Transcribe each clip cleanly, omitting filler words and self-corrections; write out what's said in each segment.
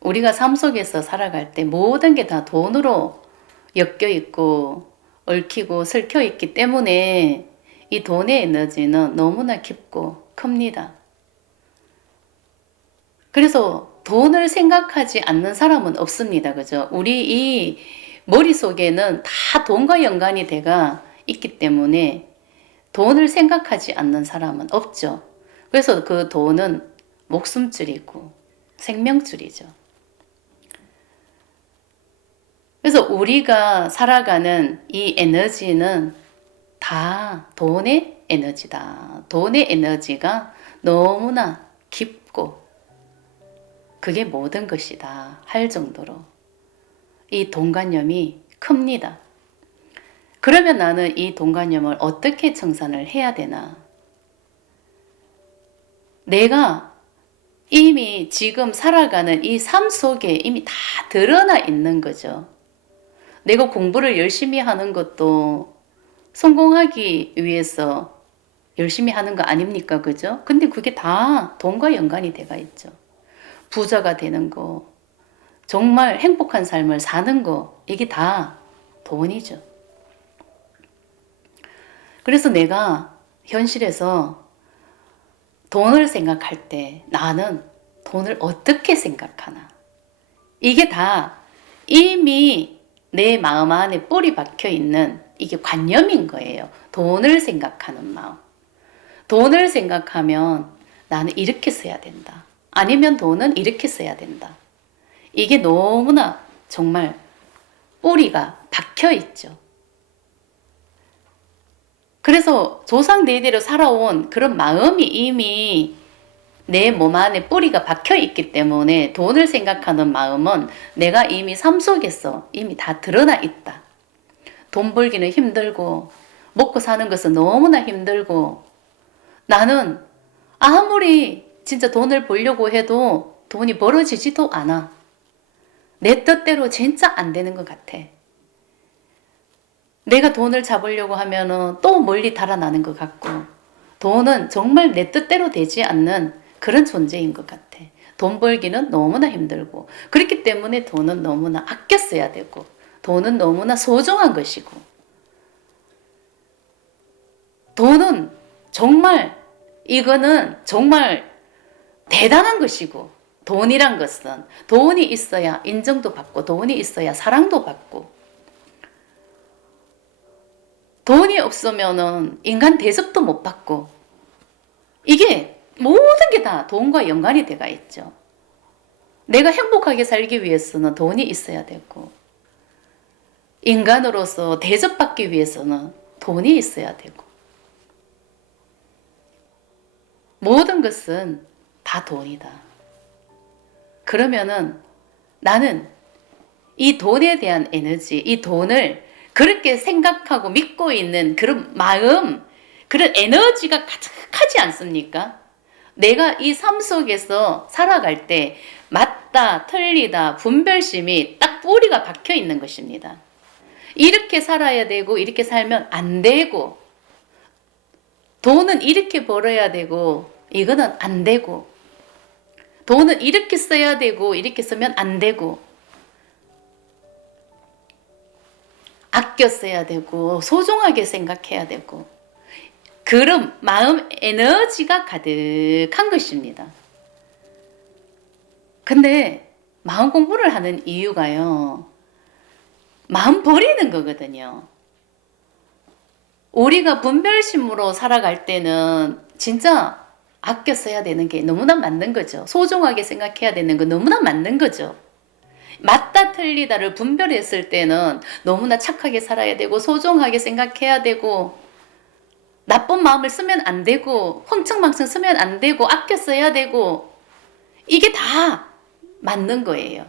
우리가 삶 속에서 살아갈 때 모든 게 다 돈으로 엮여 있고 얽히고 설켜 있기 때문에 이 돈의 에너지는 너무나 깊고 큽니다. 그래서 돈을 생각하지 않는 사람은 없습니다. 그죠? 우리 이 머릿속에는 다 돈과 연관이 돼가 있기 때문에 돈을 생각하지 않는 사람은 없죠. 그래서 그 돈은 목숨줄이고 생명줄이죠. 그래서 우리가 살아가는 이 에너지는 다 돈의 에너지다. 돈의 에너지가 너무나 깊고 그게 모든 것이다 할 정도로 이 돈관념이 큽니다. 그러면 나는 이 돈관념을 어떻게 청산을 해야 되나? 내가 이미 지금 살아가는 이 삶 속에 이미 다 드러나 있는 거죠. 내가 공부를 열심히 하는 것도 성공하기 위해서 열심히 하는 거 아닙니까? 그죠? 근데 그게 다 돈과 연관이 돼가 있죠. 부자가 되는 거, 정말 행복한 삶을 사는 거, 이게 다 돈이죠. 그래서 내가 현실에서 돈을 생각할 때 나는 돈을 어떻게 생각하나? 이게 다 이미 내 마음 안에 뿌리 박혀 있는 이게 관념인 거예요. 돈을 생각하는 마음. 돈을 생각하면 나는 이렇게 써야 된다. 아니면 돈은 이렇게 써야 된다. 이게 너무나 정말 뿌리가 박혀 있죠. 그래서 조상 대대로 살아온 그런 마음이 이미 내 몸 안에 뿌리가 박혀 있기 때문에 돈을 생각하는 마음은 내가 이미 삶 속에서 이미 다 드러나 있다. 돈 벌기는 힘들고 먹고 사는 것은 너무나 힘들고 나는 아무리 진짜 돈을 벌려고 해도 돈이 벌어지지도 않아. 내 뜻대로 진짜 안 되는 것 같아. 내가 돈을 잡으려고 하면은 또 멀리 달아나는 것 같고 돈은 정말 내 뜻대로 되지 않는 그런 존재인 것 같아. 돈 벌기는 너무나 힘들고 그렇기 때문에 돈은 너무나 아껴 써야 되고 돈은 너무나 소중한 것이고 돈은 정말 이거는 정말 대단한 것이고 돈이란 것은 돈이 있어야 인정도 받고 돈이 있어야 사랑도 받고 돈이 없으면은 인간 대접도 못 받고 이게 모든 게 다 돈과 연관이 돼가 있죠. 내가 행복하게 살기 위해서는 돈이 있어야 되고 인간으로서 대접받기 위해서는 돈이 있어야 되고 모든 것은 다 돈이다. 그러면은 나는 이 돈에 대한 에너지, 이 돈을 그렇게 생각하고 믿고 있는 그런 마음, 그런 에너지가 가득하지 않습니까? 내가 이 삶 속에서 살아갈 때 맞다, 틀리다, 분별심이 딱 뿌리가 박혀 있는 것입니다. 이렇게 살아야 되고 이렇게 살면 안 되고 돈은 이렇게 벌어야 되고 이거는 안 되고 돈은 이렇게 써야 되고 이렇게 쓰면 안 되고 아껴 써야 되고 소중하게 생각해야 되고 그런 마음 에너지가 가득한 것입니다. 근데 마음 공부를 하는 이유가요. 마음 버리는 거거든요. 우리가 분별심으로 살아갈 때는 진짜 아껴 써야 되는 게 너무나 맞는 거죠. 소중하게 생각해야 되는 거 너무나 맞는 거죠. 맞다 틀리다를 분별했을 때는 너무나 착하게 살아야 되고 소중하게 생각해야 되고 나쁜 마음을 쓰면 안 되고 흥청망청 쓰면 안 되고 아껴 써야 되고 이게 다 맞는 거예요.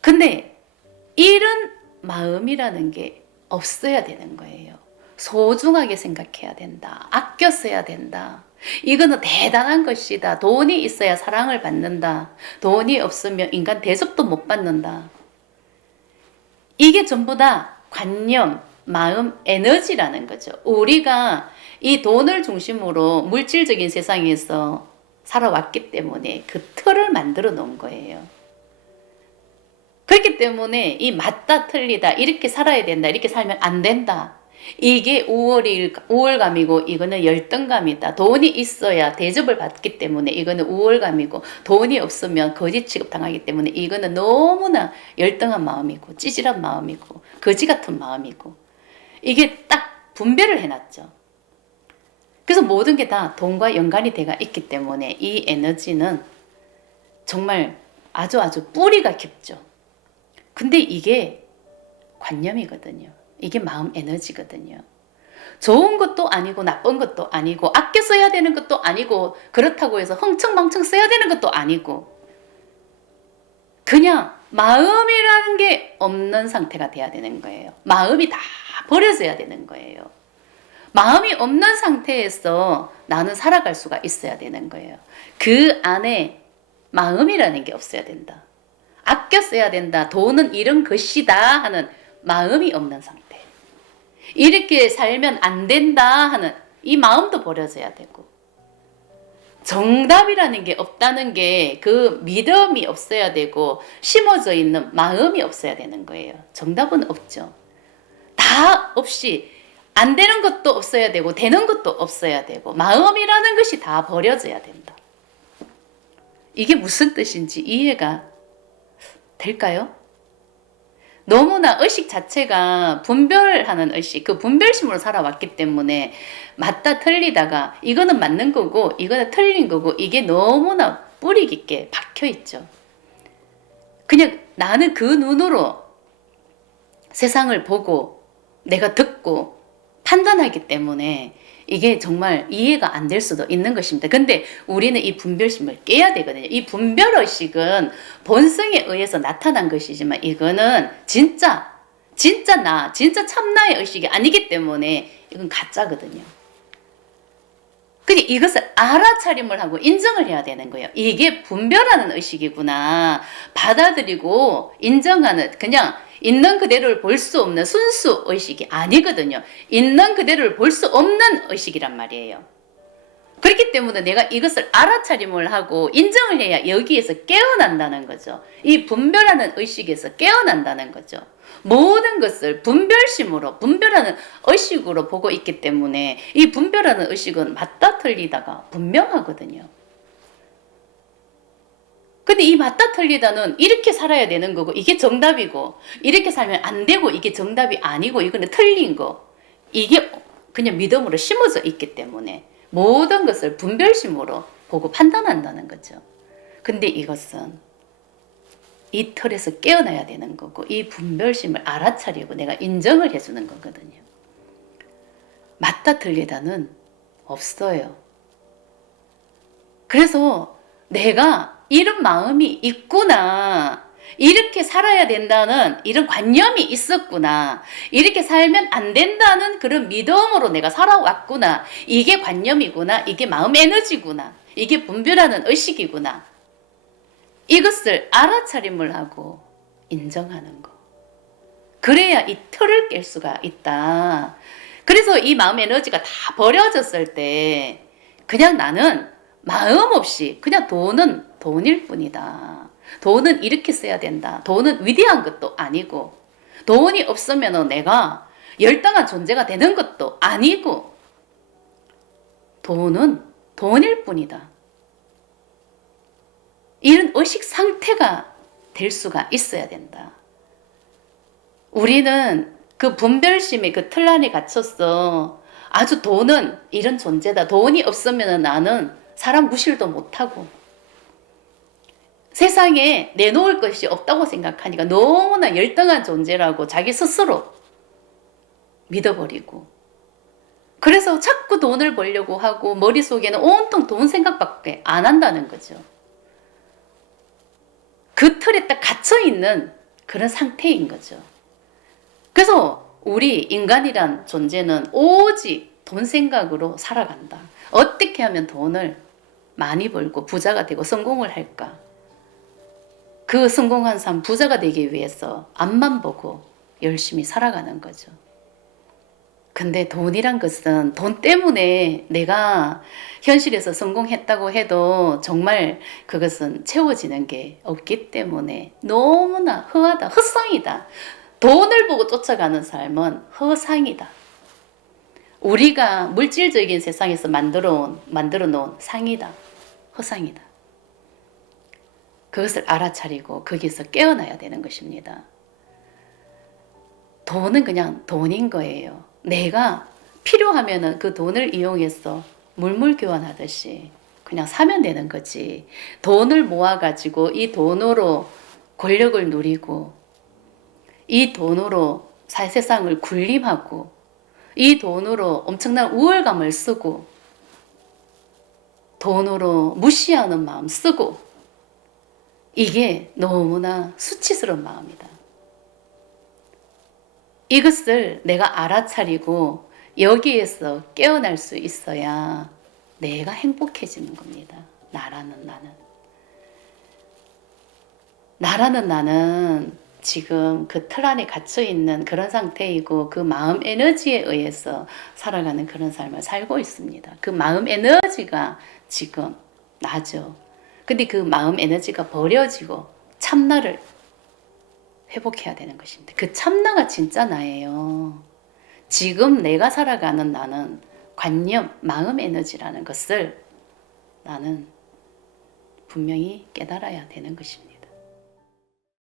근데 이런 마음이라는 게 없어야 되는 거예요. 소중하게 생각해야 된다. 아껴 써야 된다. 이거는 대단한 것이다. 돈이 있어야 사랑을 받는다. 돈이 없으면 인간 대접도 못 받는다. 이게 전부 다 관념, 마음, 에너지라는 거죠. 우리가 이 돈을 중심으로 물질적인 세상에서 살아왔기 때문에 그 틀을 만들어 놓은 거예요. 그렇기 때문에 이 맞다 틀리다 이렇게 살아야 된다 이렇게 살면 안 된다 이게 우월감이고 이거는 열등감이다. 돈이 있어야 대접을 받기 때문에 이거는 우월감이고 돈이 없으면 거지 취급당하기 때문에 이거는 너무나 열등한 마음이고 찌질한 마음이고 거지 같은 마음이고 이게 딱 분별을 해놨죠. 그래서 모든 게 다 돈과 연관이 돼가 있기 때문에 이 에너지는 정말 아주 뿌리가 깊죠. 근데 이게 관념이거든요. 이게 마음 에너지거든요. 좋은 것도 아니고 나쁜 것도 아니고 아껴 써야 되는 것도 아니고 그렇다고 해서 흥청망청 써야 되는 것도 아니고 그냥 마음이라는 게 없는 상태가 돼야 되는 거예요. 마음이 다 버려져야 되는 거예요. 마음이 없는 상태에서 나는 살아갈 수가 있어야 되는 거예요. 그 안에 마음이라는 게 없어야 된다. 아껴 써야 된다. 돈은 이런 것이다 하는 마음이 없는 상태. 이렇게 살면 안 된다 하는 이 마음도 버려져야 되고 정답이라는 게 없다는 게 그 믿음이 없어야 되고 심어져 있는 마음이 없어야 되는 거예요. 정답은 없죠. 다 없이 안 되는 것도 없어야 되고 되는 것도 없어야 되고 마음이라는 것이 다 버려져야 된다. 이게 무슨 뜻인지 이해가 될까요? 너무나 의식 자체가 분별하는 의식, 그 분별심으로 살아왔기 때문에 맞다 틀리다가 이거는 맞는 거고 이거는 틀린 거고 이게 너무나 뿌리 깊게 박혀 있죠. 그냥 나는 그 눈으로 세상을 보고 내가 듣고 판단하기 때문에 이게 정말 이해가 안 될 수도 있는 것입니다. 근데 우리는 이 분별심을 깨야 되거든요. 이 분별의식은 본성에 의해서 나타난 것이지만 이거는 진짜 참나의 의식이 아니기 때문에 이건 가짜거든요. 근데 이것을 알아차림을 하고 인정을 해야 되는 거예요. 이게 분별하는 의식이구나. 받아들이고 인정하는 그냥 있는 그대로를 볼 수 없는 순수 의식이 아니거든요. 있는 그대로를 볼 수 없는 의식이란 말이에요. 그렇기 때문에 내가 이것을 알아차림을 하고 인정을 해야 여기에서 깨어난다는 거죠. 이 분별하는 의식에서 깨어난다는 거죠. 모든 것을 분별심으로 분별하는 의식으로 보고 있기 때문에 이 분별하는 의식은 맞다 틀리다가 분명하거든요. 근데 이 맞다 틀리다는 이렇게 살아야 되는 거고 이게 정답이고 이렇게 살면 안 되고 이게 정답이 아니고 이거는 틀린 거 이게 그냥 믿음으로 심어져 있기 때문에 모든 것을 분별심으로 보고 판단한다는 거죠. 근데 이것은 이 틀에서 깨어나야 되는 거고 이 분별심을 알아차리고 내가 인정을 해주는 거거든요. 맞다 틀리다는 없어요. 그래서 내가 이런 마음이 있구나. 이렇게 살아야 된다는 이런 관념이 있었구나. 이렇게 살면 안 된다는 그런 믿음으로 내가 살아왔구나. 이게 관념이구나. 이게 마음 에너지구나. 이게 분별하는 의식이구나. 이것을 알아차림을 하고 인정하는 거. 그래야 이 틀을 깰 수가 있다. 그래서 이 마음 에너지가 다 버려졌을 때 그냥 나는 마음 없이 그냥 돈은 돈일 뿐이다. 돈은 이렇게 써야 된다. 돈은 위대한 것도 아니고 돈이 없으면 내가 열등한 존재가 되는 것도 아니고 돈은 돈일 뿐이다. 이런 의식 상태가 될 수가 있어야 된다. 우리는 그 분별심의 그 틀 안에 갇혔어. 아주 돈은 이런 존재다. 돈이 없으면 나는 사람 무실도 못하고 세상에 내놓을 것이 없다고 생각하니까 너무나 열등한 존재라고 자기 스스로 믿어버리고 그래서 자꾸 돈을 벌려고 하고 머릿속에는 온통 돈 생각밖에 안 한다는 거죠. 그 틀에 딱 갇혀있는 그런 상태인 거죠. 그래서 우리 인간이란 존재는 오직 돈 생각으로 살아간다. 어떻게 하면 돈을 많이 벌고 부자가 되고 성공을 할까? 그 성공한 삶 부자가 되기 위해서 앞만 보고 열심히 살아가는 거죠. 근데 돈이란 것은 돈 때문에 내가 현실에서 성공했다고 해도 정말 그것은 채워지는 게 없기 때문에 너무나 허하다, 헛상이다. 돈을 보고 쫓아가는 삶은 허상이다. 우리가 물질적인 세상에서 만들어 놓은 상이다. 허상이다. 그것을 알아차리고 거기서 깨어나야 되는 것입니다. 돈은 그냥 돈인 거예요. 내가 필요하면은 그 돈을 이용해서 물물 교환하듯이 그냥 사면 되는 거지. 돈을 모아가지고 이 돈으로 권력을 누리고 이 돈으로 세상을 군림하고 이 돈으로 엄청난 우월감을 쓰고 돈으로 무시하는 마음 쓰고 이게 너무나 수치스러운 마음이다. 이것을 내가 알아차리고 여기에서 깨어날 수 있어야 내가 행복해지는 겁니다. 나라는 나는 지금 그 틀 안에 갇혀 있는 그런 상태이고 그 마음 에너지에 의해서 살아가는 그런 삶을 살고 있습니다. 그 마음 에너지가 지금 나죠. 근데 그 마음 에너지가 버려지고 참나를 회복해야 되는 것입니다. 그 참나가 진짜 나예요. 지금 내가 살아가는 나는 관념, 마음 에너지라는 것을 나는 분명히 깨달아야 되는 것입니다.